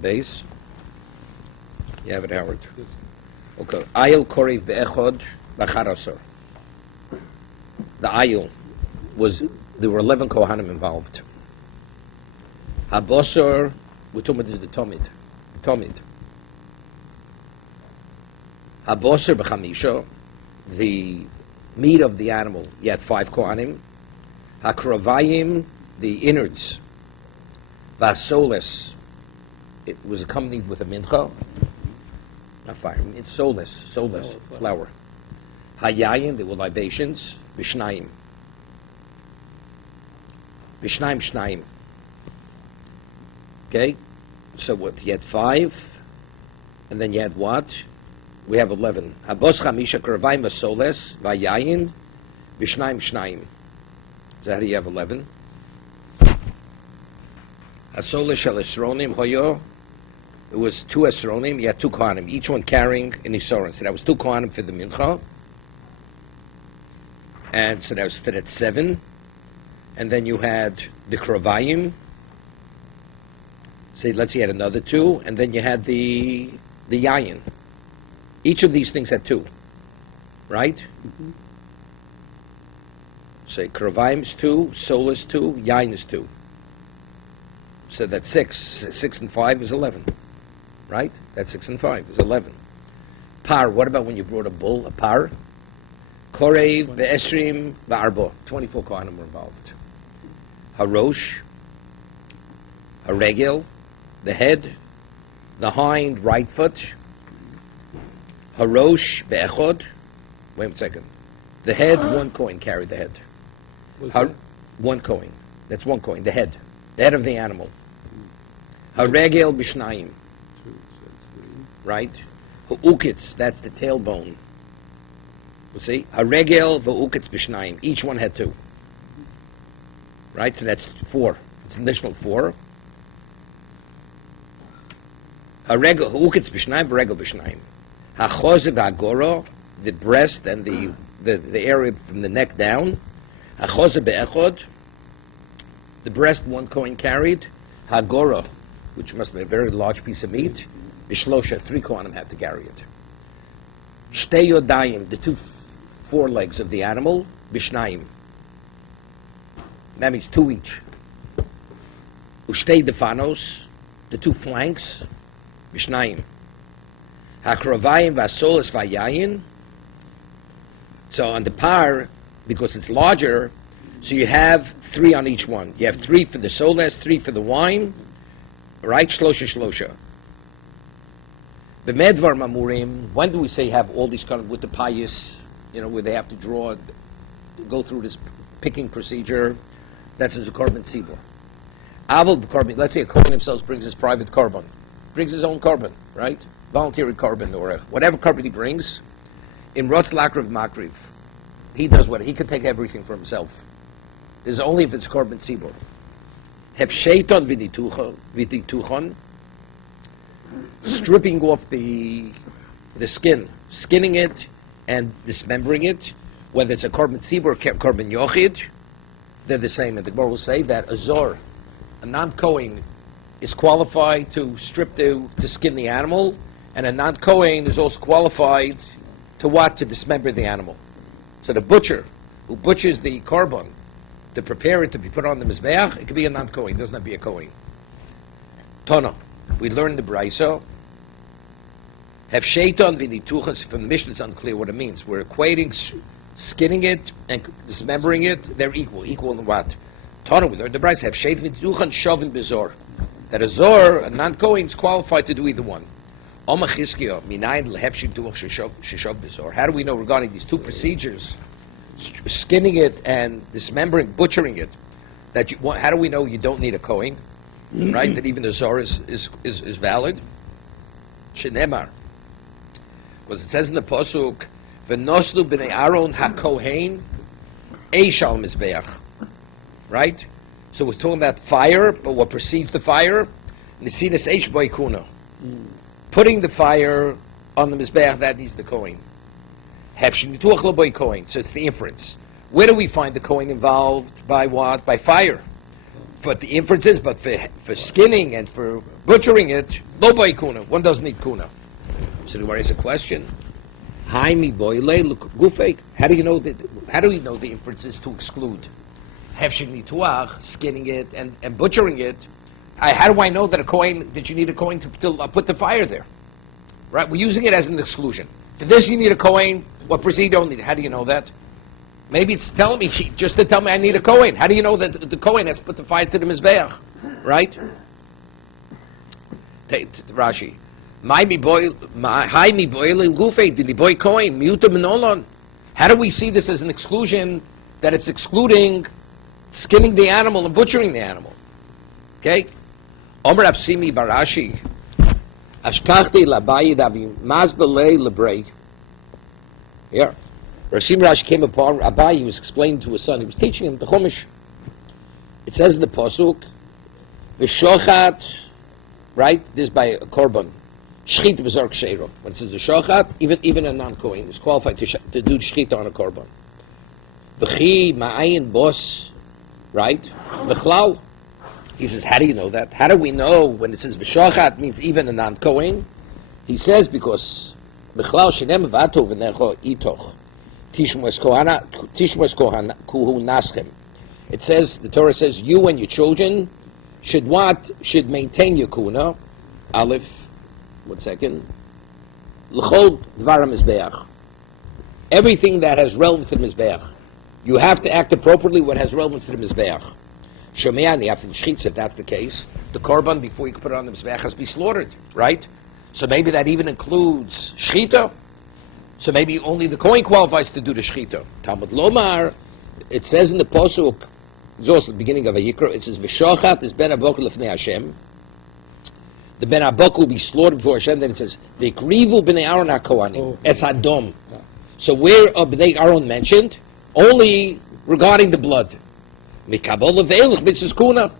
base. You have it, Howard. Okay. Ayil Korev Be'echod B'Charasor. The Ayil was, there were 11 Kohanim involved. Habosor, we're talking about this is the Talmud. Habosor B'Chamisha, the meat of the animal, you had 5 Kohanim. Hakravayim, the innards. Vasoles, it was accompanied with a mincha. Not fire, it's soulless, flour. Hayayin, there were libations. Bishnaim. Shnaim. Okay? So what? You had 5, and then you had what? We have 11. Habos chamisha kravayim vasoles, vayayin, bishnaim. So how do you have 11? Hasoles shel esronim hoyo. It was 2 esronim. You had 2 kohanim, each one carrying an isoron. So that was 2 kohanim for the mincha. And so that's 7. And then you had the kravayim. So let's say you had another 2, and then you had the yayin. Each of these things had 2, right? Mm-hmm. So kravayim is 2, soul is 2, yayin is 2. So that's 6. 6 and 5 is 11, right? That's 6 and 5 is 11. Par. What about when you brought a bull, a par? Korev ve'esrim va'arbo. 24 kohanim were involved. Harosh, haregel, the head, the hind right foot. Harosh be'echod. Wait a second. The head, 1 coin carried the head. 1 coin. That's 1 coin. The head of the animal. Haregel b'shnayim. Right? Ha'ukitz, that's the tailbone. You see? Haregel v'ukitz b'shnayim. Each one had 2. Right? So that's 4. It's an additional 4. Haregel ha'ukitz b'shnayim, haregel b'shnayim. Ha'chozeh b'agoro, the breast and the area from the neck down. Ha'chozeh be'echod, the breast 1 coin carried. Ha'goro, which must be a very large piece of meat. Bishlosha, 3 kohanim had to carry it. Shtei yodayim, the 2 forelegs of the animal. Bishnayim. That means 2 each. Ushtei defanos, the 2 flanks. Bishnayim. Hakravayim vasoles vayayin. So on the par, because it's larger, so you have 3 on each one. You have 3 for the soles, 3 for the wine, right? Shlosha. The medvar mamurim. When do we say have all these kind of with the pious, where they have to go through this picking procedure? That's as a korban tzibur. Aval b'korban. Let's say a kohen himself brings his private korban, brings his own korban, right? Voluntary korban or whatever korban he brings. In Rotz Lakrav Makriv, he does what he can take everything for himself. This is only if it's korban tzibur. Have sheiton v'dituchon, stripping off the skin, skinning it and dismembering it, whether it's a korban tzibur or korban yochid, they're the same. And the Gemara will say that a zor, a non-kohen, is qualified to strip to skin the animal, and a non-kohen is also qualified to what? To dismember the animal. So the butcher who butchers the korban to prepare it to be put on the mizbeach, it could be a non-kohen, it doesn't have to be a kohen. Tono, we learned the brayso. Have sheiton v'nituchas, from the Mishnah it's unclear what it means. We're equating skinning it and dismembering it, they're equal. Equal in what? Tono, we learned the brayso. Have sheiton v'nituchan shovin bezor. That a zor, a non-kohen, is qualified to do either one. How do we know regarding these 2 procedures, skinning it and dismembering, butchering it, how do we know you don't need a kohen, right? That even the zor is valid? Shenemar, because it says in the pasuk, "V'noslu b'nei Aaron hakohen eishal mizbeach," right? So we're talking about fire, but what precedes the fire? Nesinas eish boikuna. Putting the fire on the mizbeach, that needs the kohen. Hefshinituach lo boikohen. So it's the inference. Where do we find the kohen involved? By what? By fire. but the inference is, but for skinning and for butchering it, lo boy kuna. One doesn't need kuna. So the Gemara is a question. Hai mi boile gufek. How do you know that? How do we know the inference is to exclude hefshig nituach, skinning it and butchering it? How do I know that you need a kohen to put the fire there? Right? We're using it as an exclusion. For this, you need a kohen. What procedure you don't need? How do you know that? Maybe it's telling me just to tell me I need a kohen. How do you know that the kohen has to put the fire to the mizbeach? Right? Rashi. How do we see this as an exclusion? That it's excluding skinning the animal and butchering the animal. Okay? Omer Absimi Barashi. Ashkachti labayid avim mazbelei lebrei. Here. Rasim Rashi came upon Abai, he was explaining to his son, he was teaching him the Chumash. It says in the Pasuk, V'shochat, right? This is by a korban. Shchit b'zor k'sheiro. When it says V'shochat, even a non-Kohen is qualified to do shchita on a korban. V'chi ma'ayin bos, right? V'chlau. He says, how do you know that? How do we know when it says V'shochat means even a non-Kohen? He says because V'chlau shenem v'ato v'necho itoch. Tishmos kuhu naschem. It says, the Torah says, you and your children should what? Should maintain your kuna. Aleph, 1 second. L'chol dvaram mizbeach. Everything that has relevance to the mizbeach. You have to act appropriately what has relevance to the mizbeach. Shomeani, after the shchitz, if that's the case, the korban, before you can put it on the mizbeach, has to be slaughtered, right? So maybe that even includes shchita. So maybe only the Kohen qualifies to do the shchita. Talmud Lomar, it says in the Pasuk, it's also the beginning of Vayikra, it says, V'shochat is ben abok lefnei Hashem. The ben abok will be slaughtered before Hashem. Then it says, V'ikrivu b'nei Aaron ha'kohanim, es adom. So where are b'nei Aaron mentioned? Only regarding the blood. Mikabol leveilach mitzvahs kuna.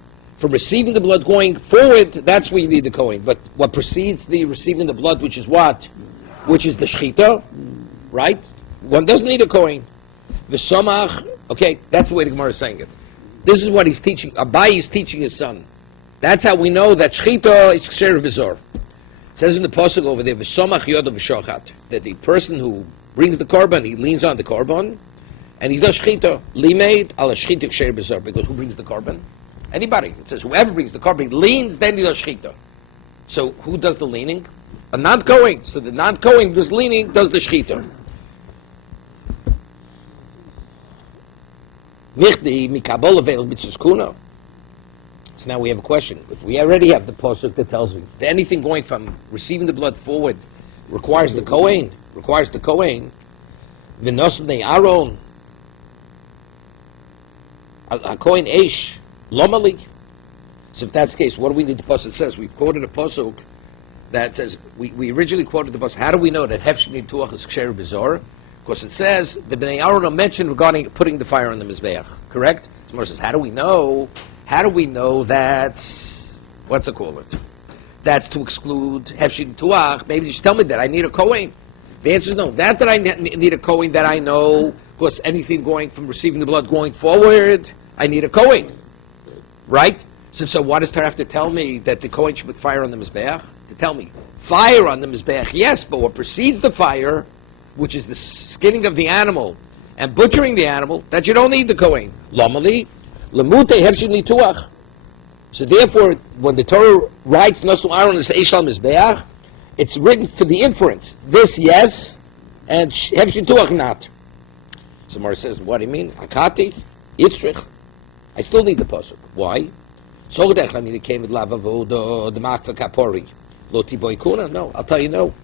From receiving the blood going forward, that's where you need the Kohen. But what precedes the receiving the blood, which is what? Which is the shchita, right? One doesn't need a kohen. The somach, okay, that's the way the Gemara is saying it. This is what he's teaching. Abai is teaching his son. That's how we know that shchita is ksher v'zor. It says in the pasuk over there, v'somach yodo v'shochat, that the person who brings the korban, he leans on the korban, and he does shchita. Limeid ala shchita ksher v'zor, because who brings the korban? Anybody. It says whoever brings the korban, he leans, then he does shchita. So who does the leaning? A non-Kohen. So the non-Kohen who's leaning does the shchita. So now we have a question. If we already have the pasuk that tells me that anything going from receiving the blood forward requires the Kohen, v'nos b'nei Aaron, ha-Kohen eish, lomali. So if that's the case, what do we need the pasuk says? We've quoted a pasuk that says, we originally quoted the pasuk. How do we know that hefshig nituach is ksher b'zor? Because it says the bnei Aaron are mentioned regarding putting the fire on the mizbeach. Correct? So says, how do we know? How do we know that's what's it called? That's to exclude hefshig nituach. Maybe you should tell me that I need a kohen. The answer is no. That I need a kohen, that I know, because anything going from receiving the blood going forward, I need a kohen. Right? So why does Torah have to tell me that the kohen should put fire on the mizbeach? To tell me fire on the mizbeach, yes, but what precedes the fire, which is the skinning of the animal and butchering the animal, that you don't need the kohen. Lomali, lemute hefshig nituach. So therefore, when the Torah writes Nasu Aaron as Eishal Mizbeach, it's written for the inference. This yes, and hefshig nituach not. So Mara says, what do you mean? Akati, Yitzrich. I still need the pasuk. Why? No, I'll tell you no.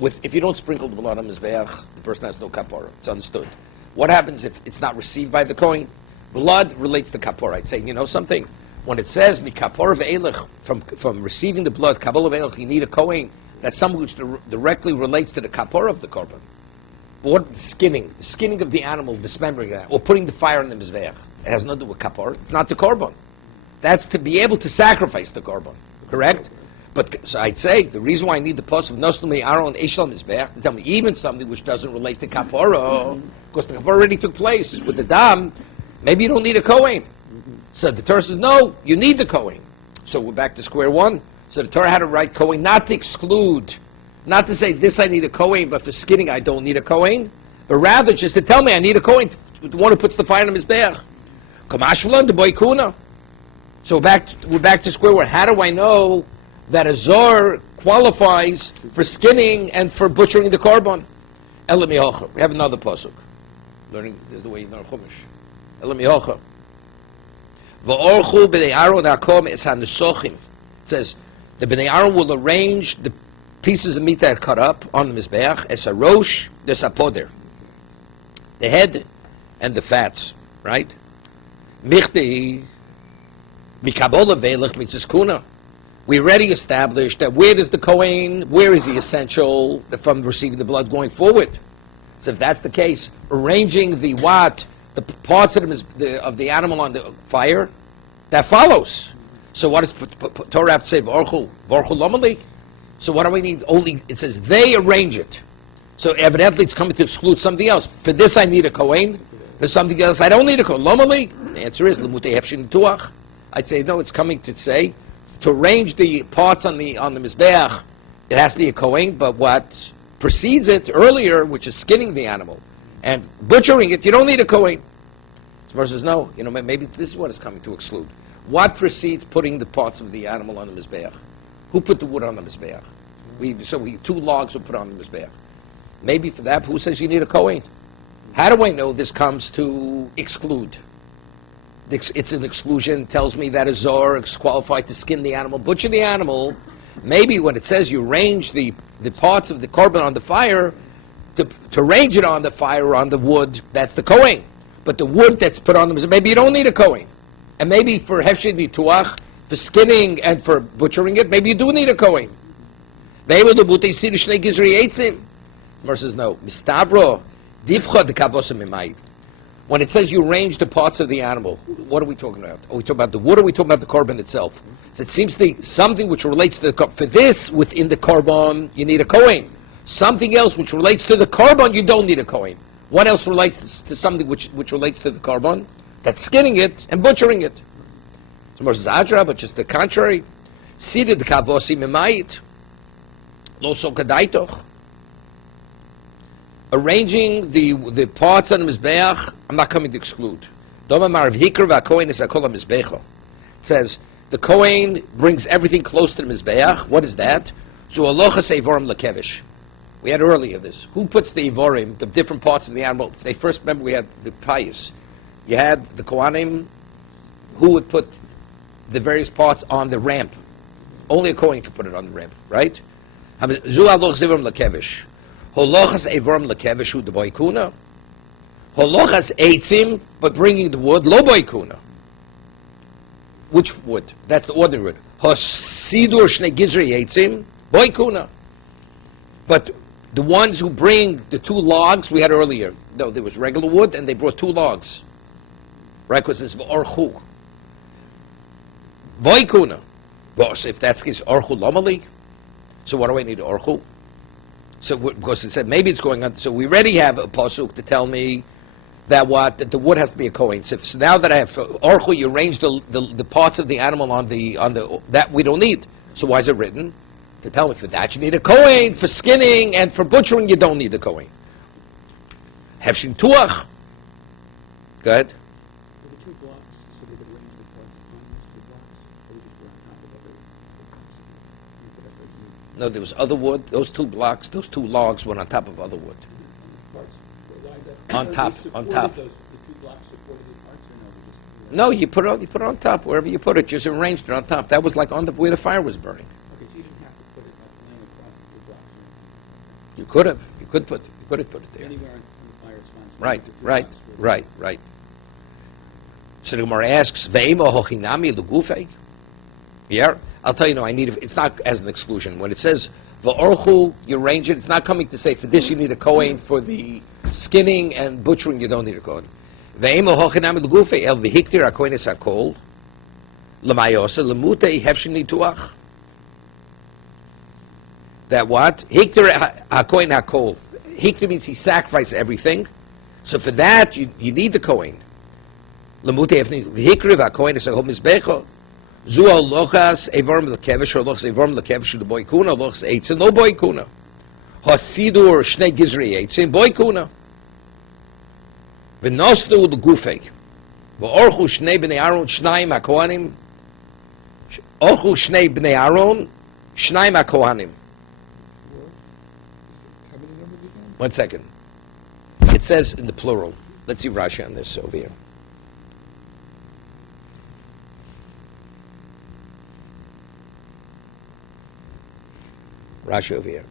If you don't sprinkle the blood on Mizbeach, the person has no kapora. It's understood. What happens if it's not received by the Kohen? Blood relates to kapora. I'd say, you know something? When it says mikapor ve'elech, from receiving the blood, kabbalah ve'elech, you need a Kohen, that's something which directly relates to the kapora of the korban. What the skinning of the animal, dismembering that, or putting the fire on the mizbeach. It has nothing to do with kapor. It's not the korban. That's to be able to sacrifice the korban. Correct? But so I'd say the reason why I need the post of Nosnumi Aaron Eshel Mizbeach to tell me even something which doesn't relate to kapora, because the kapora already took place with the dam. Maybe you don't need a kohen. So the Torah says, no, you need the Kohen. So we're back to square one. So the Torah had to write Kohen, not to exclude, not to say this I need a Kohen, but for skinning I don't need a Kohen, but rather just to tell me I need a Kohen, the one who puts the fire on his Mizbeach. Kamashvalan, the boy Kuna. So we're back to square one. How do I know that a Zor qualifies for skinning and for butchering the Korban? Elam Yehocha. We have another pasuk. Learning this is the way you learn Chumash. Elam Yehocha. V'orchu b'nei Aaron hakom es hanesochim. It says the b'nei Aaron will arrange the pieces of meat that are cut up on the mizbeach es harosh des hapoder, the head and the fats, right? Michti mikabola veilach mitzvah kuna. We already established that where does the Kohen, where is he essential from receiving the blood going forward? So if that's the case, arranging the parts of the animal on the fire, that follows. So what does Torah have to say? V'orchu lomali. So what do we need? Only it says they arrange it. So evidently it's coming to exclude something else. For this I need a Kohen. For something else I don't need a Kohen. Lomali. The answer is lemutei hefshin tuach. I'd say no. It's coming to say to arrange the parts on the mizbeach. It has to be a Kohen. But what precedes it earlier, which is skinning the animal and butchering it, you don't need a Kohen. So says no. Maybe this is what it's coming to exclude. What precedes putting the parts of the animal on the mizbeach? Who put the wood on the mizbeach? Two logs were put on the mizbeach. Maybe for that, who says you need a Kohen? How do I know this comes to exclude? It's an exclusion. Tells me that a Zor is qualified to skin the animal, butcher the animal. Maybe when it says you arrange the parts of the korban on the fire, to arrange it on the fire or on the wood, that's the Kohen. But the wood that's put on them, maybe you don't need a Kohen. And maybe for hefshin v'tuach, for skinning and for butchering it, maybe you do need a Kohen. Versus no. Mistabro, divcha de kavosim imayit. When it says you arrange the parts of the animal, what are we talking about? Are we talking about the wood or are we talking about the korban itself? So it seems to be something which relates to the korban. For this, within the korban, you need a Kohen. Something else which relates to the korban, you don't need a Kohen. What else relates to something which relates to the korban? That's skinning it and butchering it. So more says Adra, but just the contrary. Seated the kavosi mimayit, lo so kadaitoch. Arranging the parts on the mizbeach, I'm not coming to exclude. It says the Kohen brings everything close to the mizbeach. What is that? We had earlier this. Who puts the ivorim, the different parts of the animal? They first, remember, we had the pious. You had the Kohanim who would put the various parts on the ramp. Only a Kohen could put it on the ramp, right? Holochas evorim lekevish hu de boykuna. Holochas eitzim, but bringing the wood lo boykuna. Which wood? That's the ordinary wood. Hasidur shnei gizri eitzim boykuna. But the ones who bring the two logs we had earlier, no, there was regular wood and they brought two logs, right? Because it's orchu boykuna. Well, if that's the case, orchu lomali. So what do I need orchu? So because it said maybe it's going on, so we already have a pasuk to tell me that that the wood has to be a Kohen. So now that I have orchu, you arrange the parts of the animal on the that we don't need. So why is it written? To tell me for that you need a Kohen, for skinning and for butchering you don't need a Kohen. Hefshin tuach. Go ahead. The two blocks, so they could arrange the parts on those two blocks, or we could put on top of other. No, there was other wood. Those two blocks, those two logs went on top of other wood. Parts were lined up. On top. The two blocks supported the parts, or no? You put it on top. Wherever you put it, just arranged it on top. That was like on where the fire was burning. Okay, so you didn't have to put it laying across the two blocks. You could have. You could have put it there. Anywhere on the fire response. Right. So the Gemara asks, "Ve'ema hochinami lugufei." Yeah, I'll tell you. No, I need. It's not as an exclusion. When it says va'orchu, you arrange it. It's not coming to say for this you need a Kohen, for the skinning and butchering you don't need a Kohen. Ve'ema hochinami lugufei el v'hiktir hakohen es hakol l'mayosa l'mutei hefshin nituach. That what? Hiktir hakohen hakol. Hiktir means he sacrificed everything. So for that you need the Kohen. Lemuti efni v'hikri v'akohen es ha'hom mizbecho. Zu lochas evorm lekevish or lochas evorm lekevish the boy kuna lochas eitzin lo boy kuna. Hasidur shnei gizri eitzin boy kuna. V'nosnu l'gufei. V'orchu shnei b'nei Aaron shnayim ha'kohanim. Orchu shnei b'nei Aaron shnayim ha'kohanim. One second. It says in the plural. Let's see Rashi on this over here. Rashi over here.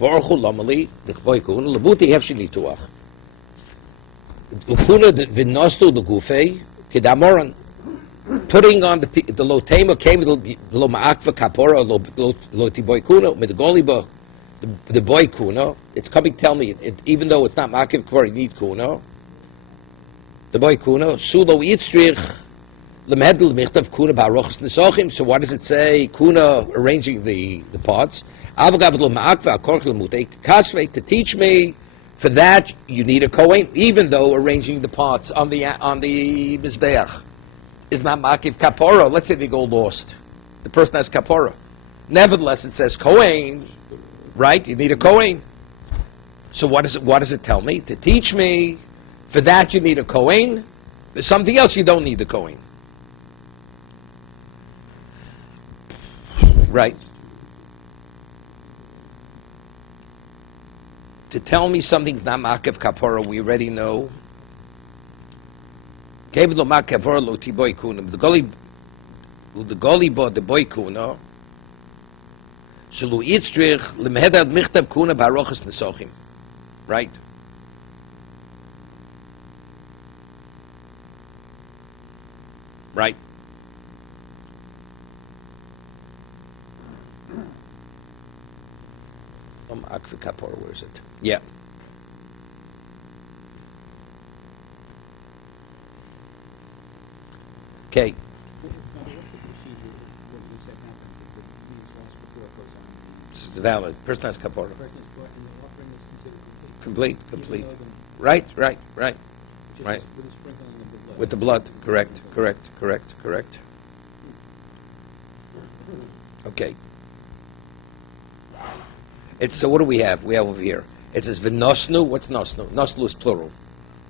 V'orchu lamali d'chboy kuna lebuti hefshi nituach. Ukuna v'nostu l'gufei kedamoran. Putting on the lo tema came lo ma'akva kapora lo tiboy kuna with the goliba the boy kuna. It's coming. Tell me, even though it's not ma'akiv kapora, you need kuna. The boy kuna sulo yitzrich lemedel michtav kuna barochas nesochim. So what does it say? Kuna arranging the parts. Avagav lo ma'akva akorch lemutei kasvei to teach me. For that you need a kohen, even though arranging the parts on the mizbeach is not makiv kapora. Let's say they go lost. The person has kapora. Nevertheless, it says kohen, right? You need a kohen. So what does it tell me? To teach me. For that you need a kohen. For something else you don't need a kohen. Right? To tell me something's not makiv kapora, we already know. Gave lo mak kapora lo tiboy kuna. The goli bo the boy kuna. Shelu itzrich lemehedad michtav kuna barochas nesochim. Right? Right? Akfi kapora, where is it? Yeah. Okay. This is valid. Person has kapora. Complete. Right. With the blood. Correct. Okay. So what do we have? We have over here. It says v'nosnu. What's nosnu? Nosnu is plural.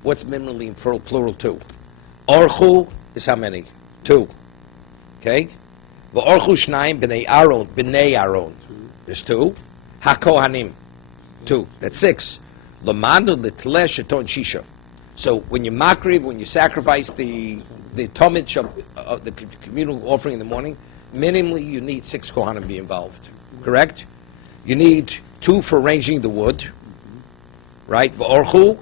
What's minimally in plural? Two. Orchu is how many? Two. Okay. V'orchu shnayim b'nei Aaron. There's two. HaKohanim. Two. That's six. L'manu l'tleh sheton shisha. So when you makriv, when you sacrifice the tomich of the communal offering in the morning, minimally you need 6 kohanim to be involved. Correct? You need 2 for arranging the wood, right? V'orchu,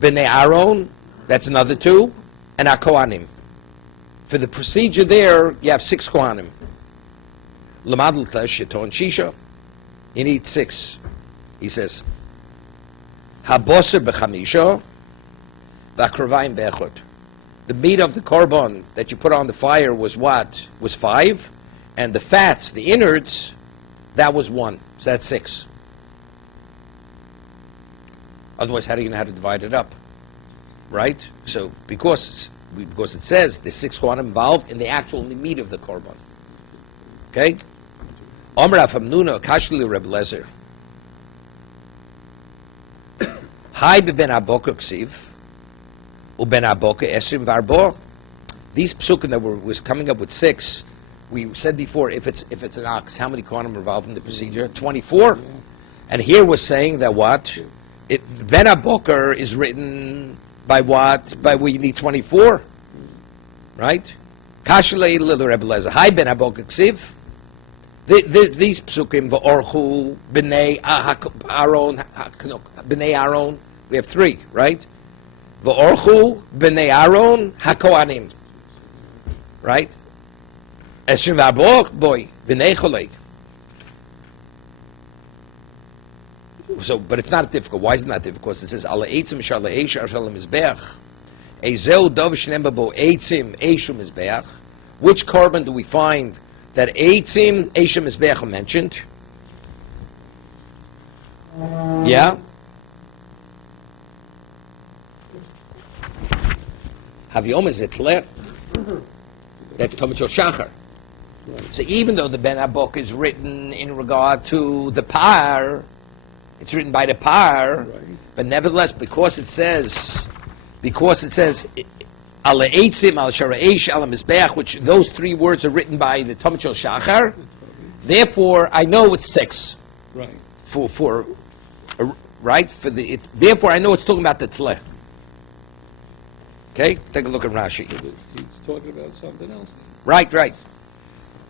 b'nei Aaron, that's another 2, and HaKohanim. For the procedure there, you have 6 kohanim. L'mad l'tleh sheton shisha, you need 6. He says, Haboser b'chamisha, v'akravayim b'echot. The meat of the korban that you put on the fire was what? Was 5, and the fats, the innards, that was 1. So that's 6. Otherwise, how do you know how to divide it up? Right? So because it says there's 6 kohanim involved in the actual meat of the korban. Okay? Amar Hamnuna Kashli Reb Lezer. Hai ben Aboka Ksiv, uben Aboka Esrim Varbo. These psukim that was coming up with 6. We said before, if it's an ox, how many kohanim are involved in the procedure? 24. And here we're saying that what? Ben Aboker is written by what? By where you need 24, right? Kashlei Lil Reb Lezer. Hai ben Aboka Ksiv. These psukim v'orchu b'nei Aaron. We have 3, right? V'orchu b'nei Aaron hakohanim, right? Esrim v'arboch boy b'nei cholei. So, but it's not difficult. Why is it not difficult? It says ala eitzim shal eish shal mizbeach. Ezeu dov shnem bo eitzim eishum mizbeach. Which korban do we find that eitzim eishum mizbeach mentioned? Yeah. Havyom is itle. That's Tomachol Shachar. Right. So even though the Ben Abok is written in regard to the par, it's written by the par, Right. but nevertheless, because it says Ala Eitzim, Al Shara'esh, Al Mizbeach, which those three words are written by the Tomachol Shachar, therefore I know it's 6. Right. Therefore I know it's talking about the Tleh. Okay, take a look at Rashi. He's talking about something else. Right.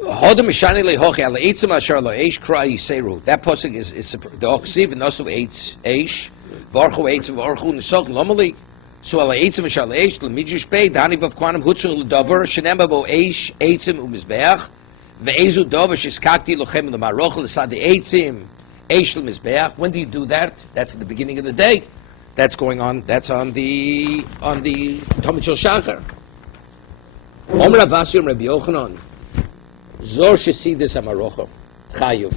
Hodem mishani lehochi ala eitzim ashar lo eish kra yiseru. That pasuk is the oksiv and also eish varchu eitzim varchu nisach lomali. So ala eitzim ashar lo eish lemidish pei dani bav kwanam hutzu l'davar shenem bavo eish eitzim umizbeach ve'ezu davar sheskakti lochem l'maroch l'sad eitzim eish l'mizbeach. When do you do that? That's at the beginning of the day. That's going on. That's on the Tomachol Shachar. Omer Avasiyom Rabbi Yochanan. Zor Shesidis Amarocha Chayuv.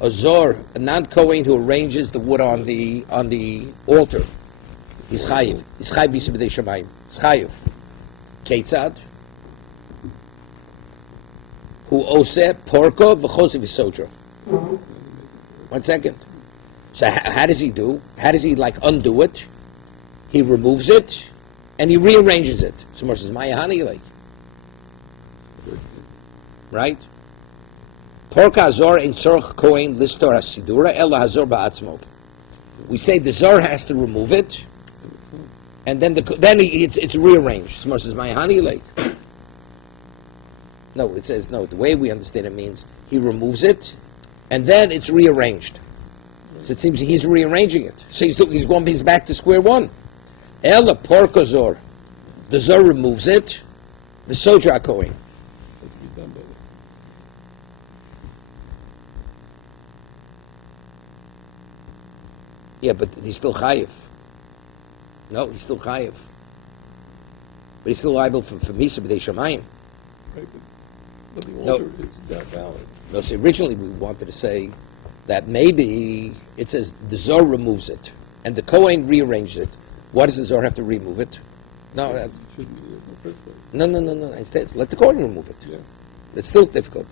A Zor, a non-Kohen who arranges the wood on the altar. He's Chayuv. He's Chayuv B'Sibedei Shamayim. He's Chayuv. Ketzad. Who Ose Porko V'Chose V'Sotra. 1 second. So how does he do? How does he undo it? He removes it and he rearranges it. So Moshe says, "Mayahani like." Right? Porka Azor in Tzorch Kohen Listor Hasidura Ella Hazor Ba'atzmo. We say the Zor has to remove it, and then it's rearranged. So Moshe says, "Mayahani like." No, it says no. The way we understand it means he removes it, and then it's rearranged. So it seems he's rearranging it. So he's back to square one. Ella Porka Zor. The Zor removes it. The Soja Kohen. Yeah, but he's still chayiv. No, he's still chayiv. But he's still liable for Misa B'dei Shamayim. Right, but the altar is not valid. No, see, originally we wanted to say that maybe it says the Zor removes it, and the Kohen rearranges it. Why does the Zor have to remove it? No, It shouldn't be there in the first place. no. Instead, let the Kohen remove it. Yeah. It's still difficult.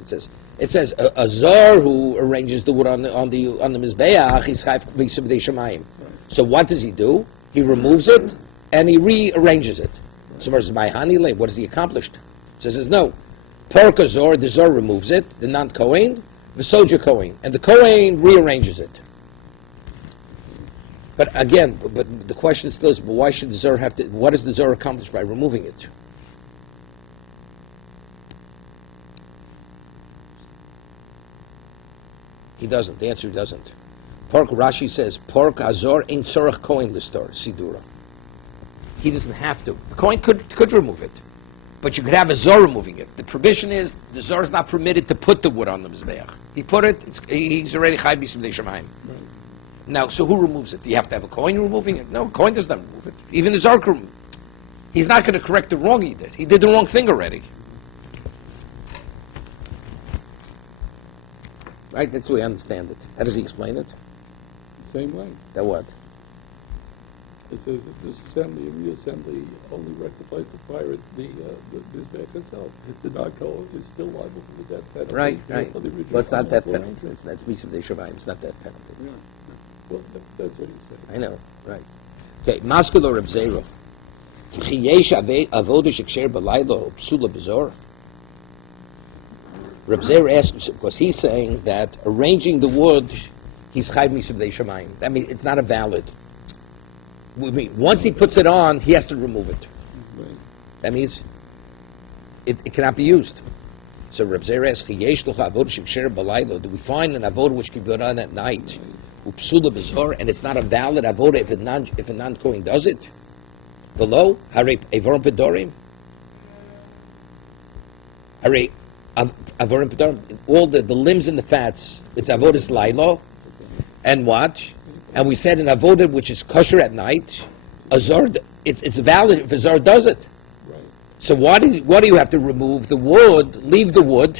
It says a Zor who arranges the wood on the Mizbeach, he's chayv Misa B'dei Shamayim. So what does he do? He removes it and he rearranges it. So versus my Hanile, what has he accomplished? So it says no. Porka Zor, the Zor removes it, the non-Kohen, the Soja Kohen, and the Kohen rearranges it. But again, but the question still is, but why should the Zor have to? What does the Zor accomplish by removing it? He doesn't. The answer doesn't. Pork Rashi says, Pork Azor in Tzorach Kohen Listor Sidura. He doesn't have to. The Kohen could remove it, but you could have a Zor removing it. The prohibition is the Zor is not permitted to put the wood on the Mizbeach. He put it. He's already Chai B'Sibdei Shamayim. Right. Now, so who removes it? Do you have to have a Kohen removing it? No, Kohen does not remove it. Even the Zor can. He's not going to correct the wrong he did. He did the wrong thing already. Right? That's the way I understand it. How does he explain it? Same way. That what? It says that this assembly and reassembly only rectifies the fire. It's the Mizbeach itself. It's the non-Kohen is still liable for the death penalty. Right. For the original Well, it's not death arrangement. penalty. That's Misa B'dei Shamayim. It's not death penalty. Yeah. Well, that's what he said. I know. Right. Okay. Maskulo Reb Zero. Chiyesh avodah sheksher b'laylo psula b'zor. Reb Zero asks because he's saying that arranging the wood, he's chayv Misa B'dei Shamayim. That means it's not a valid. I mean, once he puts it on, he has to remove it. Right. That means it cannot be used. So Reb Zera asks, "Yesh locha avodah sheksher b'laylo." Do we find an avodah which can be done at night, upsula b'zor, and it's not a valid avodah if a non-kohen does it? Below, harei evorim pedorim. Harei avorim pedorim. All the limbs and the fats. It's avodas laylo, and what? And we said an avodah which is kosher at night, a zor, it's valid if a zor does it. Right. So what do you have to remove? The wood, leave the wood.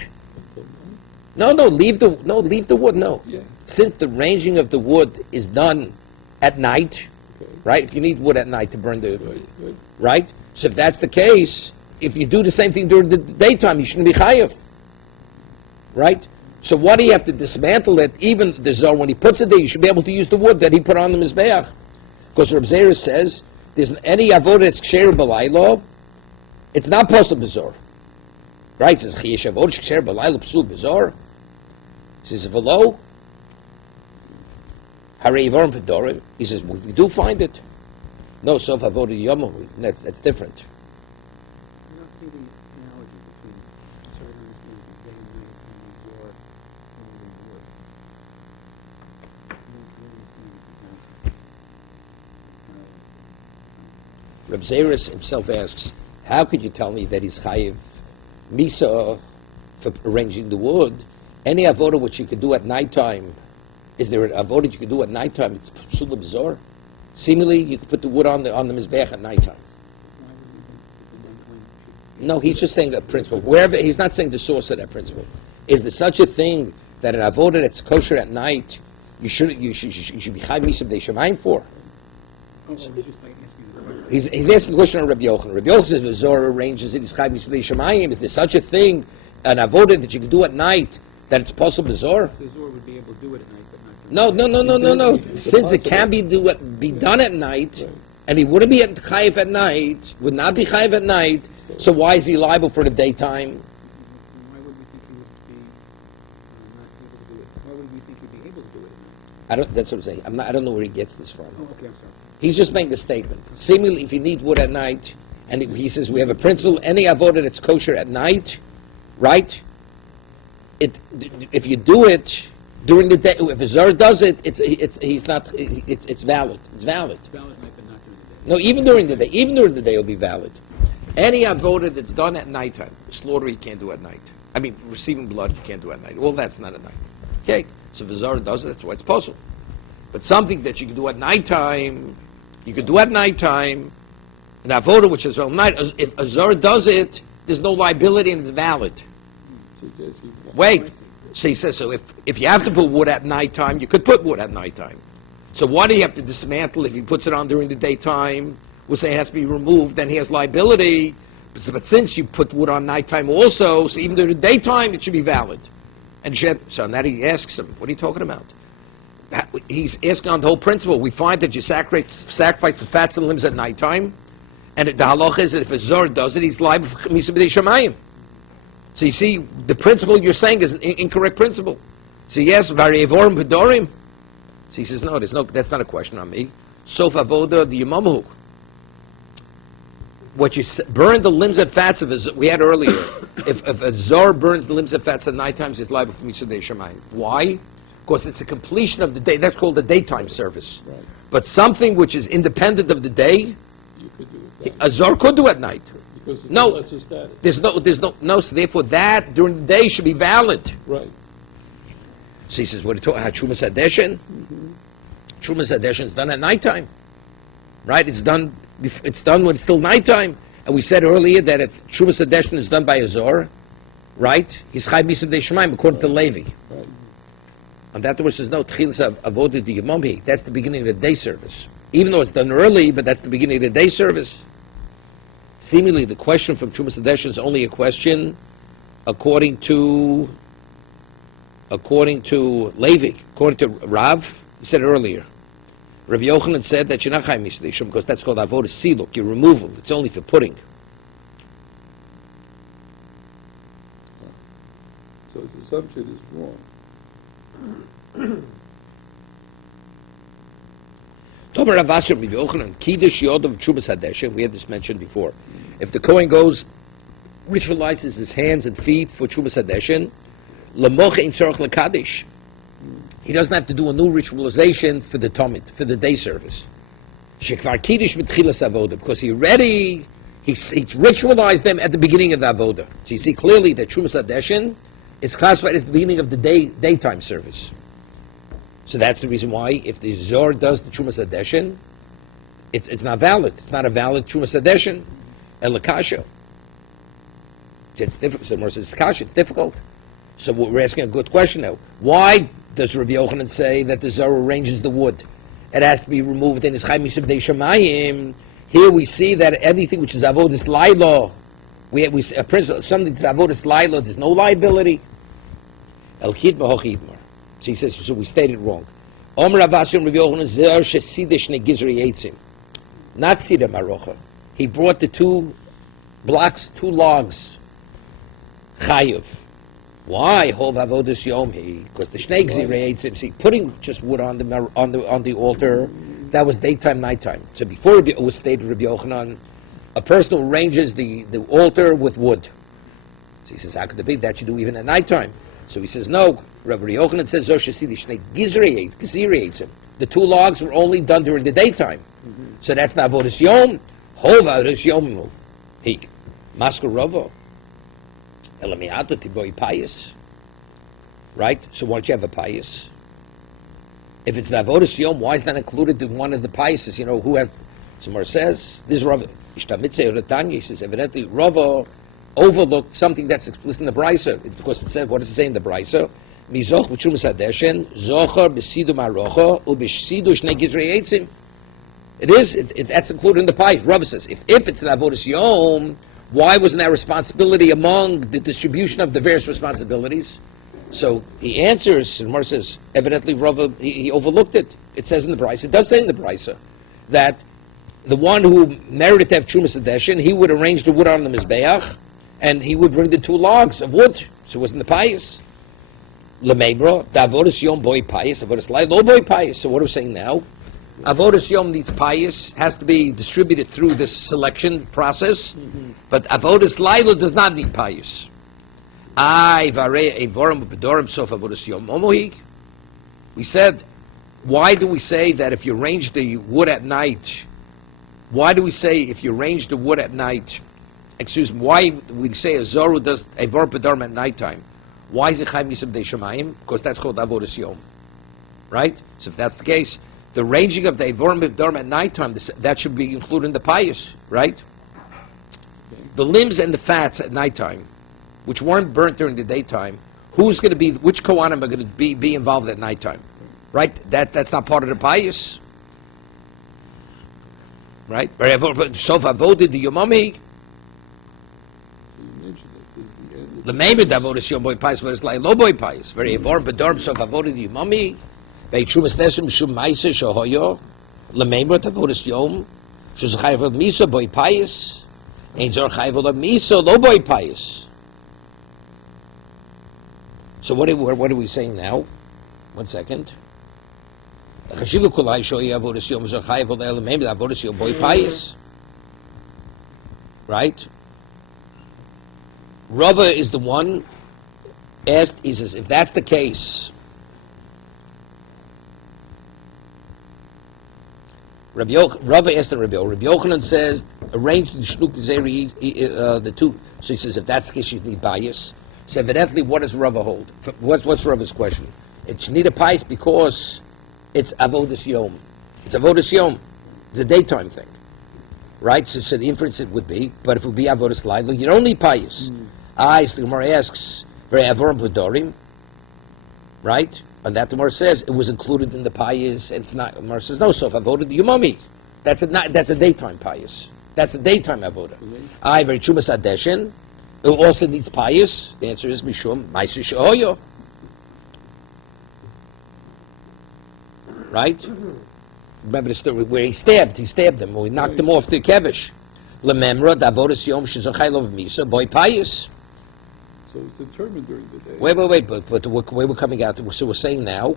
Leave the wood, no. Yeah. Since the ranging of the wood is done at night, right? If you need wood at night to burn the, Right. right? So if that's the case, if you do the same thing during the daytime, you shouldn't be chayav, right? So why do you have to dismantle it? Even the Zohar, when he puts it there, you should be able to use the wood that he put on the Mizbeach. Because Reb Zera says, there's any avodah that's ksher b'laylo, it's not possible b'zor. Right? It says, Chiyesh avodah ksher b'laylo p'sul b'zor. He says, v'lo, harei yivorim v'dorim. He says, we do find it. No, sof avodah yomahu. That's different. I don't see the analogy between certain day and night and your wood. Reb Zera himself asks, how could you tell me that he's chayiv misa for arranging the wood? Any avodah which you could do at nighttime, is there an avodah you could do at nighttime? It's psul b'zor. Seemingly, you could put the wood on the mizbeach at nighttime. No, he's just saying a principle. Wherever he's not saying the source of that principle. Is there such a thing that an avodah that's kosher at night you should be chayiv misa b'dei shemayim for? He's asking a question on Rabbi Yochanan. Rabbi Yochanan says the Zohar arranges it. He's chayiv misa b'dei shemayim. Is there such a thing, an avodah that you can do at night, that it's possible to Zohar? The Zohar would be able to do it at night, but not No. Since it can be done at night, and he wouldn't be chayiv at night, would not be chayiv at night, so why is he liable for the daytime? Why would we think he would be not able to do it? Why would we think he'd be able to do it at night? I don't. That's what I'm saying. I don't know where he gets this from. Oh, okay, I'm sorry. He's just making a statement. Seemingly, if you need wood at night, and he says we have a principle: any avodah that's kosher at night, right? If you do it during the day, if a Zohar does it, it's valid. It's valid. It's valid night, but not during the day. No, even during the day. Even during the day, it'll be valid. Any avodah that's done at nighttime, slaughter you can't do at night. I mean, receiving blood you can't do at night. Well, that's not at night. Okay, so if a Zohar does it, that's why it's possible. But something that you can do at nighttime, you can do at nighttime, an avodah which is all night. If a Zohar does it, there's no liability and it's valid. Wait. So he says, so if you have to put wood at nighttime, you could put wood at nighttime. So why do you have to dismantle if he puts it on during the daytime? We'll say it has to be removed, then he has liability. But since you put wood on nighttime also, so even during the daytime, it should be valid. And so now he asks him, what are you talking about? He's asking on the whole principle. We find that you sacrifice the fats and limbs at nighttime, and the halacha is that if a Zohar does it, he's liable for misa b'dei shemayim. So you see, the principle you're saying is an incorrect principle. So yes, variavorim v'dorim. So he says, no, that's not a question on me. Sof avoda the yamamhu. What you burn the limbs and fats of we had earlier. if a Zohar burns the limbs and fats at night times, it's liable for misa b'dei shemayim. Why? Because it's a completion of the day. That's called the daytime service. Right. But something which is independent of the day, You could do it. a Zohar could do at night. Because it's No. lesser status. So therefore that during the day should be valid. Right. So he says, what are you talking about? Trumas Hadeshin? Trumas Hadeshin is done at nighttime. Right? It's done when it's still nighttime. And we said earlier that if Trumas Hadeshin is done by a Zohar, right? He's Chai Misa B'dei Shemayim according to Levi. Right. And that was says, no, Tchilas Avodah D'Yamomhi. That's the beginning of the day service. Even though it's done early, but that's the beginning of the day service. Seemingly, the question from Trumas Hadeshin is only a question according to Levi, according to Rav. He said earlier. Rav Yochanan said that you're not Chai Misa B'dei Shemayim because that's called Avodah Siluk, your removal. It's only for pudding. So his assumption is wrong. Tomer Rav Asher Rav Yochanan, Kiddush Yodov Trumas Hadeshin, we had this mentioned before. If the Kohen goes, ritualizes his hands and feet for Trumas Hadeshin, L'moch ein tzorach l'kadish. He doesn't have to do a new ritualization for the Talmud, for the day service. Shekvar Kiddush b'tchilas avoda, because he ritualized them at the beginning of the avoda. So you see clearly that Trumas Hadeshin is classified as the beginning of the daytime service. So that's the reason why if the Zohar does the Trumas Hadeshin, it's not valid. It's not a valid Trumas Hadeshin. Elakasha. It's difficult. So Moshe says, Kasha, it's difficult. So we're asking a good question now. Why does Rabbi Yochanan say that the Zohar arranges the wood? it has to be removed in his Chai Mishav Dei Shemayim. Here we see that everything which is Avodas Lailo, we a principle, something that's Avodas Lailo, there's no liability. El Chidma Hochidmar. So he says, so we stated wrong. Omer Abasim Rabbi Yochanan Zer Shesidish Negizri Eitzim. Not Sida Marocha. He brought the two blocks, two logs. Chayev. Why? Hov Avodas Yom He? Because the Shnei Gzirei Eitzim. See, putting just wood on the altar, that was daytime, nighttime. So before it was stated Rabbi Yochanan, a person who arranges the altar with wood. So he says, how could it be? That you do even at nighttime. So he says, no. Rabbi Yochanan says, the two logs were only done during the daytime. So that's not Avodas Yom. Hov Avodas Yom He. Masker Ravo. Elamiata Tiboi Pious. Right? So why don't you have a pious? If it's the Avodas Yom, why is that included in one of the piouses? You know, who has... Somewhere says, this is Rav Ishtamitze or Tanya, he says, evidently, Rava overlooked something that's explicit in the Brisa. It's because it says, what does it say in the Brisa? Mizoch b'trumas hadeshen, zochar b'sidu marocha, u'b'sidu shnei gizrei eitzim. It is, that's included in the pious. Rava says, if it's an Avodas Yom, why wasn't that responsibility among the distribution of the various responsibilities? So he answers, and Mar says, evidently Rava, he overlooked it. It says in the Brisa, it does say in the Brisa, that the one who merited to have Trumas Hadeshen, he would arrange the wood on the Mizbeach, and he would bring the two logs of wood. So it was in the pious. Lemebro, the Avodas Yom boy pious, Avodas Lai lo boy pious. So what are we saying now? Avodas Yom needs pious, has to be distributed through this selection process, but Avodas Lailo does not need pious. We said, why do we say that if you arrange the wood at night, why do we say if you arrange the wood at night, excuse me, why we say a Zoru does a Vor B'Dorim at nighttime? Why is it Chai Misab Dei Shemayim? Because that's called Avodas Yom. Right? So if that's the case, the arranging of the Evorim B'Dorim at nighttime, that should be included in the pious, right? The limbs and the fats at nighttime, which weren't burnt during the daytime, who's going to be, which Kohanim are going to be involved at nighttime? Right? That's not part of the pious. Right? So Avodah the Yomami. The Meimed Avodas Yom boy pious, but it's like low boy pious. Very Evorim B'Dorim so Avodah the Yomami. Ve'trumas nesim shum ma'aser shohoyo lememrot avodas yom shuz chayv of misa boy pious ein zor chayv of misa lo boy pious. So what are we saying now? 1 second. Chashivu kulai shoyi avodas yom zor chayv of lememrot avodas yom boy pious. Right? Rava is the one asked. He says, if that's the case. Rabbi asked Rabbi Yochanan says, arrange the Shnuk Zeri, the two. So he says, if that's the case, you need bias. So evidently, what does Rava hold? What's Rava's question? It should need a pious because it's Avodas Yom. It's Avodas Yom. It's a daytime thing. Right? So the inference it would be, but if it would be Avodas Lailo, you don't need pious. So the Gemara asks, very Avorim B'Dorim, right? And that the Gemara says it was included in the pious, and it's not. The Gemara says no. So if avoda the Yomami, that's a daytime pious. That's a daytime avoda. Very Trumas Hadeshen. It also needs pious. The answer is Mishum Ma'aser Shehoyo. Right? Remember the story where he stabbed them, or he knocked them off the kevish. Lememra Avodas Yom Shezachaylo Misa boy pious. So it's determined during the day. Wait, but the way we're coming out, so we're saying now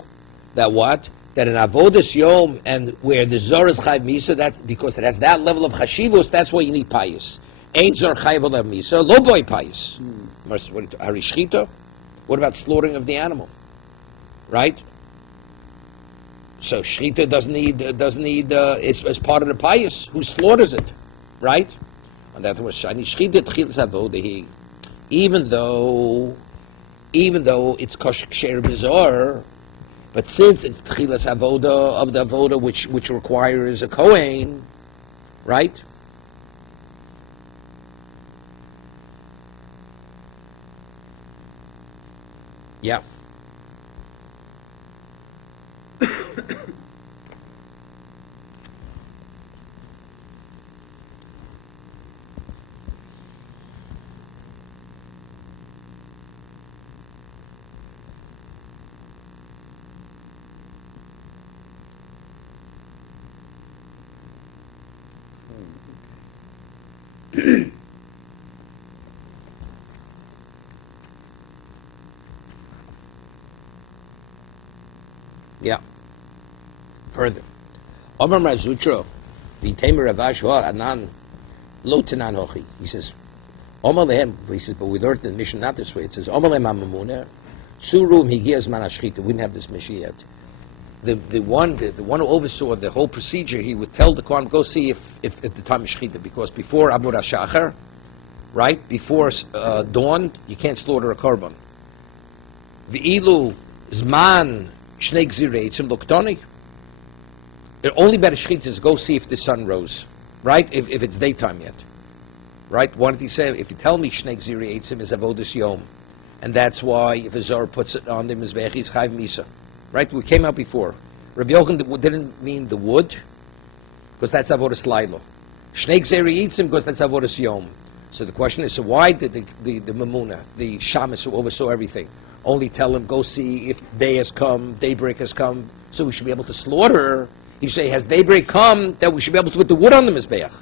that what? That in Avodas Yom and where the Zor is Chayv Misa, that's because it has that level of Chashivus, that's why you need pious. Ain't Zor Chayv Olav Misa, lo boy pious. Harishchita? What about slaughtering of the animal? Right? So Shchita doesn't need, it's part of the pious. Who slaughters it? Right? And that was Shani Shchita Tchilas Avodah. Even though it's kosher bizarre, but since it's tchilas avoda of the avoda which requires a kohen, right? Yeah. Yeah. Further. Omar Mazutro, Vitamer Ravash Anan Lotanan Hochi. He says, Omar Lehem, he says, but we learned in the mission not this way. It says, Omar Lehem Mamamuna, Surum Higias Manashchita. We didn't have this mission yet. The one who oversaw the whole procedure, he would tell the Kohen, go see if the time is Shechita, because before Abur HaShachar, right, before dawn, you can't slaughter a korban. V'ilu Zman Shnei Gzireitzim Loktoni. The only better Shechita is go see if the sun rose, right, if it's daytime yet. Right, what did he say? If you tell me Shnei Gzireitzim is Avodas Yom, and that's why if a Zor puts it on the Mizbech, he's Chayv Misa. Right, we came out before. Rabbi Yochanan didn't mean the wood, because that's avodas laila. Shnei gzeri yitzim, because that's avodas yom. So the question is, so why did the mamuna, the shamus who oversaw everything, only tell him go see if day has come, daybreak has come, so we should be able to slaughter? You say, has daybreak come, that we should be able to put the wood on the mizbeach,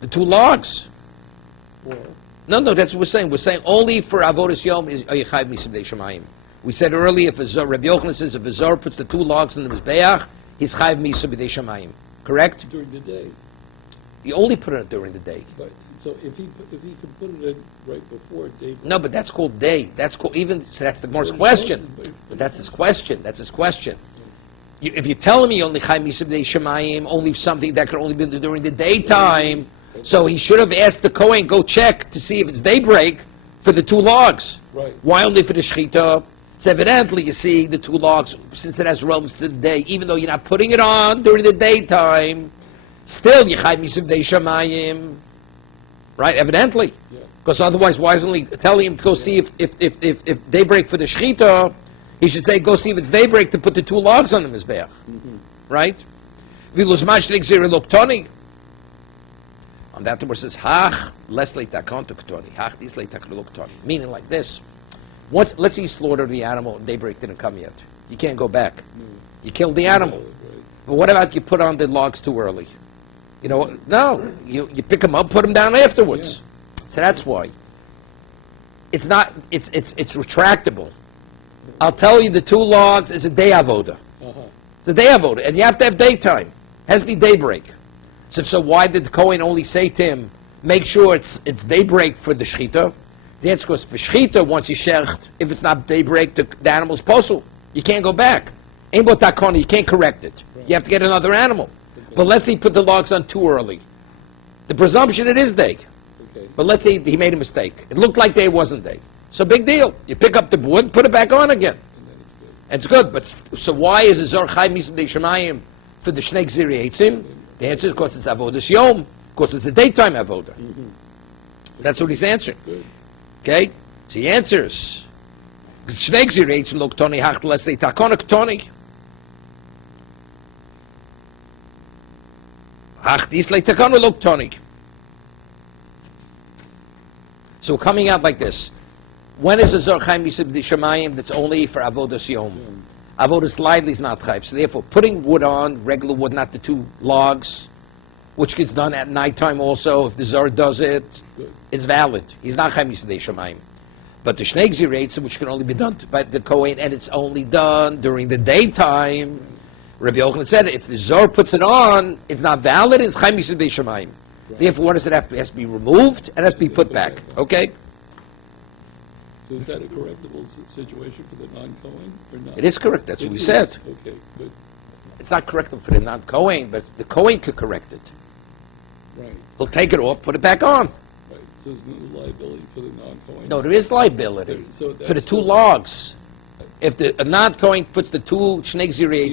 the two logs? No, that's what we're saying. We're saying only for avodas yom is ayichayv misabdei shamayim. We said earlier, if Rabbi Yochanan says if a Zor puts the two logs in the Mizbeach, he's Chayv Misa B'dei Shamayim. Correct? During the day. You only put it during the day. Right. So if he can put it in right before day. No, but that's called day. That's called even. So that's the Gemara's question. But that's his question. That's his question. If you tell me only Chayv Misa B'dei Shamayim, only something that can only be during the daytime, so he should have asked the Kohen go check to see if it's daybreak for the two logs. Right. Why only for the Shechita? So evidently, you see, the two logs, since it has relevance to the day, even though you're not putting it on during the daytime, still, you chayv misabdei shamayim. Right, evidently. Because otherwise, why isn't he telling him to go see if daybreak for the shechita, he should say, go see if it's daybreak to put the two logs on the mizbeach. Right? On that, the word says, hach, les leitakon to ktoni, hach, dis leitakon loktoni. Meaning like this. Once, let's say you slaughtered the animal and daybreak didn't come yet. You can't go back. You killed the animal. But what about you put on the logs too early? You know, no. You pick them up, put them down afterwards. So that's why. It's not, it's retractable. I'll tell you the two logs is a day avoda. It's a day avoda. And you have to have daytime. It has to be daybreak. So why did the Kohen only say to him, make sure it's daybreak for the shechita? The answer is for shechita, once you shecht, if it's not daybreak, the animal's posel. You can't go back. Ain't but takona, you can't correct it. You have to get another animal. But let's say he put the logs on too early. The presumption it is day. But let's say he made a mistake. It looked like day, it wasn't day. So big deal. You pick up the wood, put it back on again. And it's good. But so why is it Zor Chai Misam Dei Shemayim for the Shnei Gziri Eitzim? The answer is because it's Avodas Yom, because it's a daytime Avodah. That's what he's answering. Okay? So he answers. Shnei Gziri Eitzim lo Ktoni Hacht Lesli Takona Ktoni. Hacht Islei Takona lo Ktoni. So coming out like this. When is a Zor Chaim Misab Shemayim that's only for Avodas Yom? Avodas Laila is not Chaim. So therefore, putting wood on, regular wood, not the two logs, which gets done at nighttime also, if the Zor does it, it's valid. He's not Chaim Misab Shemayim. But the Shnei Gzirei, which can only be done by the Kohen, and it's only done during the daytime, Rabbi Yochanan said, if the Zor puts it on, it's not valid, it's Chaim Misab Shemayim. Therefore, what does it have to be? It has to be removed, and it has to be put back. Okay? So is that a correctable situation for the non-Kohen or not? It is correct. That's what we said. Okay, good. It's not correctable for the non-Kohen, but the Kohen could correct it. Right. He'll take it off, put it back on. Right. So there's no liability for the non-Kohen? No, there is liability for the two logs. If a non-Kohen puts the two Shnei Gzirei,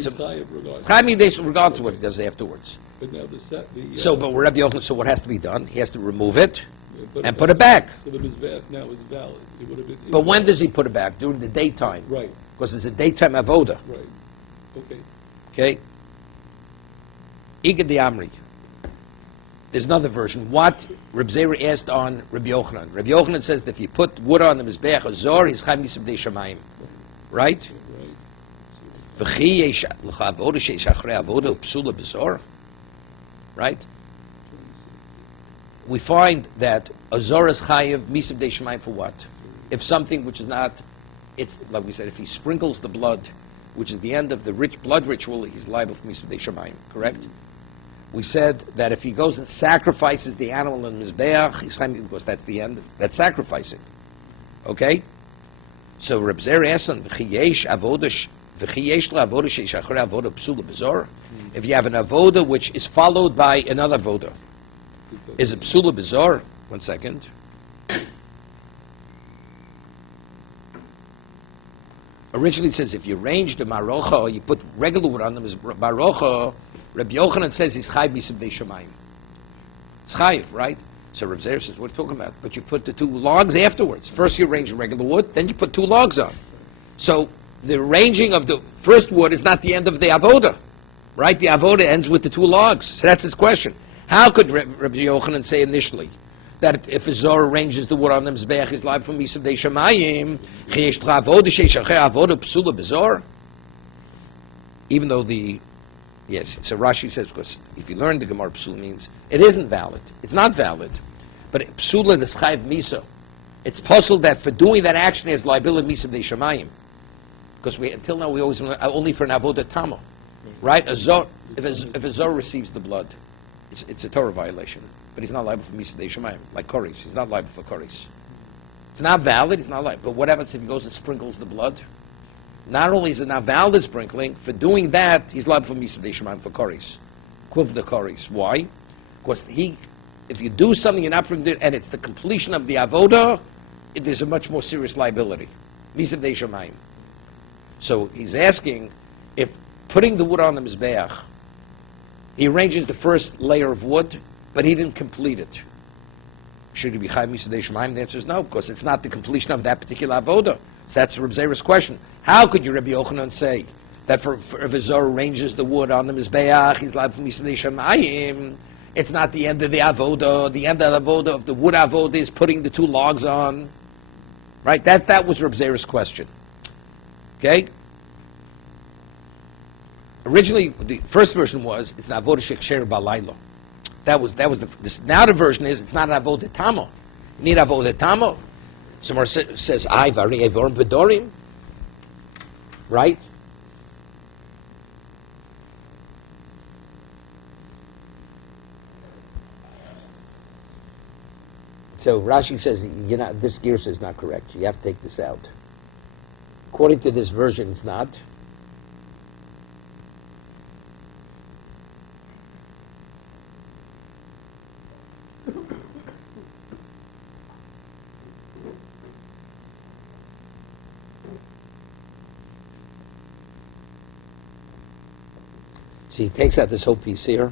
regardless of what he does afterwards. But now but Rabbi Yochanan, so what has to be done? He has to remove it and put it back. So the mizbeach now is valid. It would have been. But when does he put it back? During the daytime. Right. Because it's a daytime avoda. Right. Okay. Okay. Igad the Amri. There's another version. What Reb Zera asked on Rabbi Yochanan. Rabbi Yochanan says that if you put wood on the mizbeach of Zor, he's Chaim Misab Dei Shamayim. Right? V'chi yesh l'cha avoda sheish achrei avoda u'psula b'zor. Right? we find that Azor is chayiv misav de shemayim for what? If something which is not, it's like we said, if he sprinkles the blood, which is the end of the blood ritual, he's liable for misav de shemayim. Correct? We said that if he goes and sacrifices the animal in mizbeach, he's chayiv because that's the end. That's sacrificing. Okay. So Reb Zer asks him, if you have an avoda which is followed by another avoda, is it psula bizarre? 1 second. Originally it says if you arrange the marocha, you put regular wood on them as marocha, Rabbi Yochanan says he's chayiv misib dei shamayim. It's chayiv, right? So Reb Zer says, what are you talking about? But you put the 2 logs afterwards. First you arrange regular wood, then you put 2 logs on. So the arranging of the first wood is not the end of the avoda, right? The avoda ends with the 2 logs. So that's his question. How could Rabbi Yochanan say initially that if a Zor arranges the wood on the Mizbeach, he's liable from Misav Dei Shamayim, Cheyesh Avoda Sheish Acher Avoda Psula Bezor? Even though yes, so Rashi says, because if you learn the Gemara, Psula means it isn't valid. It's not valid. But Psula is Chayiv Misa. It's possible that for doing that action is liability Misav Dei Shamayim. Because until now we always only for an Avoda Tamo. Right? If a Zor receives the blood, it's a Torah violation. But he's not liable for Misav Dei Shamayim, like Koris. He's not liable for Koris. It's not valid, he's not liable. But what happens if he goes and sprinkles the blood? Not only is it not valid sprinkling, for doing that, he's liable for Misav Dei Shamayim for Koris. Kuv the Koris. Why? Because if you do something you're not permitted, and it's the completion of the avoda, there's a much more serious liability. Misav Dei Shamayim. So he's asking, if putting the wood on the Mizbeach, he arranges the first layer of wood, but he didn't complete it. Should he be Chayiv Misav Dei Shamayim? The answer is no, because it's not the completion of that particular avoda. So that's Reb Zerah's question. How could you, Rabbi Yochanan, say that if a Zor arranges the wood on the Mizbeach, he's liable for Misav Dei Shamayim? It's not the end of the avoda. The end of the avoda of the wood avoda is putting the 2 logs on. Right? That was Reb Zerah's question. Okay? Originally, the first version was it's an avoda sheksher balaylo. That was now the version is it's not an avoda tamo. You need avoda tamo. Somewhere says I vari evorim bedorim. Right? So Rashi says this girsa is not correct. You have to take this out. According to this version, it's not. See, he takes out this whole piece here.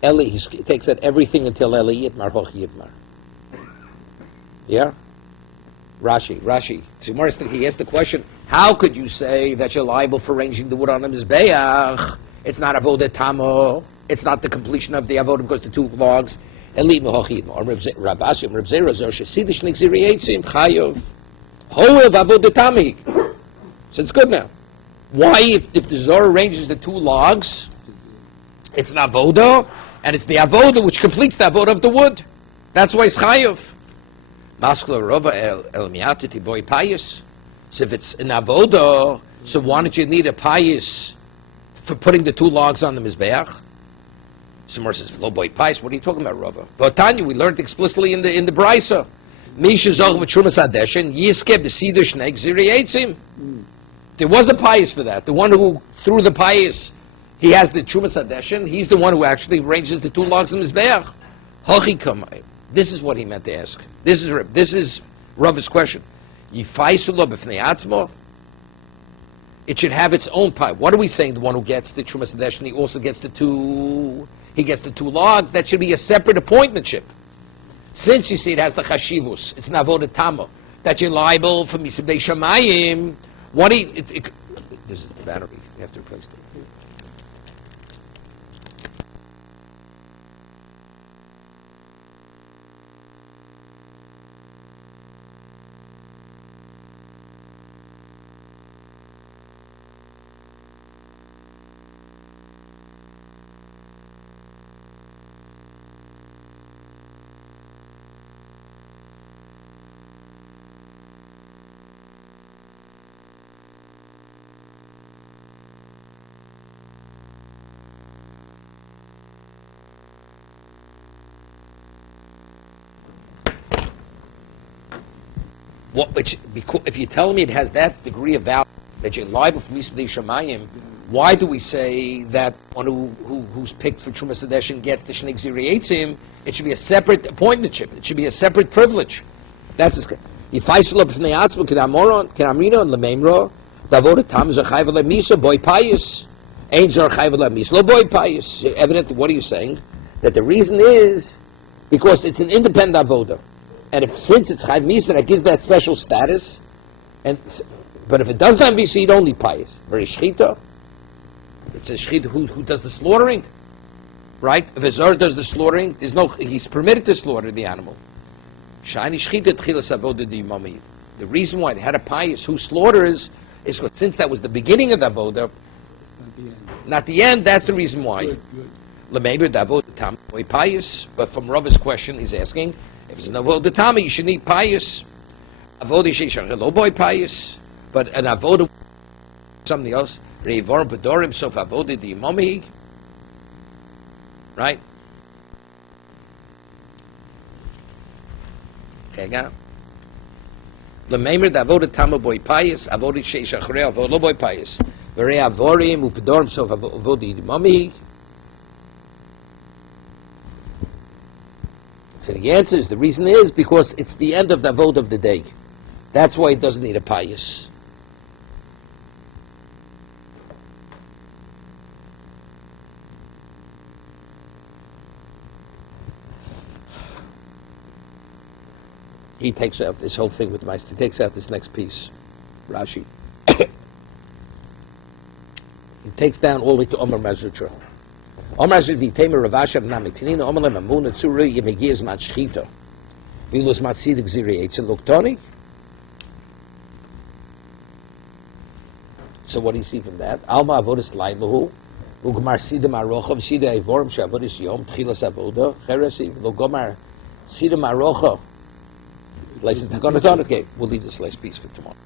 He takes out everything until Eli Yitmar Hoch Yitmar. Yeah? Rashi. So he asked the question, how could you say that you're liable for arranging the wood on the Mizbeach? It's not avoda tamo. It's not the completion of the avoda because the 2 logs. Eli Hoch Yitmar. Rab Ashi, Reb Zerah Zor Shesidish Nixiri Eitzim Chayav. Hoev avoda tami. So it's good now. Why, if the Zohar arranges the 2 logs, it's an avoda, and it's the avoda which completes the avoda of the wood. That's why it's chayav. Maskula rova el miatiti boy payis. So if it's an avoda, so why don't you need a payis for putting the 2 logs on the mizbeach? Someone says, "Lo boy payis." What are you talking about, Rava? But Tanya, we learned explicitly in the Brisa. Misha zog v'trumas adeshin yiske b'sidur shnei gziri eitzim. There was a pious for that. The one who threw the pious, he has the Trumas Hadeshin. He's the one who actually arranges the 2 logs in his beach. This is what he meant to ask. This is Rava's question. It should have its own pie. What are we saying? The one who gets the Trumas Hadeshin, he also gets the 2. He gets the 2 logs. That should be a separate appointmentship. Since you see it has the chashivus, it's an avodah tamo, that you're liable for Misav Dei Shamayim. What do you... this is the battery. You have to replace it. if you tell me it has that degree of value that you're liable for Misbei Shamayim, why do we say that one who's picked for Trumas Hadeshin gets the Shnei Gziri? It should be a separate appointmentship. It should be a separate privilege. That's his. Yifaisel up Fnei Atzmo Kedamoron Kedamrino and Lemeimro Davod Tam Zachayv Lemisa Boy Pius Ain't Zachayv Lemisa Lo Boy Pius. Evidently, what are you saying? That the reason is because it's an independent avoda, and since it's Chayv Misa, that gives that special status. But if it does not be, so you don't need pious. Very shchita. It's a shchita who does the slaughtering, right? If a zor does the slaughtering, he's permitted to slaughter the animal. Shani shchita tchilas avoda di yomami. The reason why it had a pious who slaughters is because since that was the beginning of the avoda, not the end. That's the reason why. Lemeiber the avoda tam boy pious. But from Rav's question, he's asking if it's an avoda tam, you should need pious. Avoda sheishar lo boy pious. But an avoda, something else. Reivorim bedorim sof avoda di yomami. Right? Chega. Lemeimer the avoda tama boy pious. Avoda sheish achrei avoda lo boy pious. Verei avorim upedorim sof avoda di yomami. So the answer is, the reason is because it's the end of the avoda of the day. That's why it doesn't need a pious. He takes out this whole thing with the mice. He takes out this next piece, Rashi. He takes down all the to Omer Mazutra. Omer Mazutra the Tamer Ravasha Namitinina Omer Lemamuna Tsuri Yemegiz Mat Shchita. Vilus Mat Sidik Ziri Eitzel Luktoni. So what do you see from that? Alma Avodas Lailahu Ugmar Sida Marocha Sida Evorim Shavodas Yom Tchilas Avoda Cheresi Logomar Sida Marocha. Okay, we'll leave this last piece for tomorrow.